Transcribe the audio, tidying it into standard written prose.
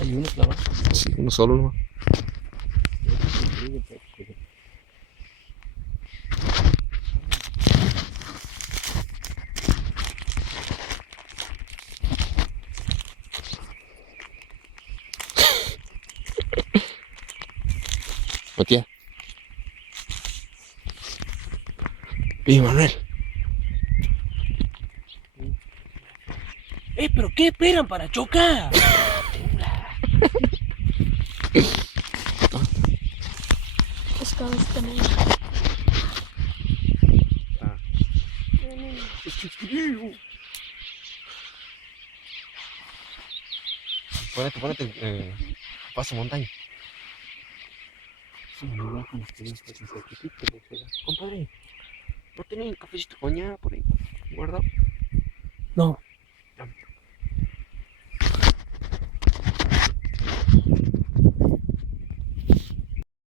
Hay uno clavado. Sí, uno solo, ¿no? Matías. Y Manuel. ¿Pero qué esperan para chocar? Pescado este también. Ponete, paso montaña. Compadre, ¿no tenés un cafecito coña por ahí guardado? No.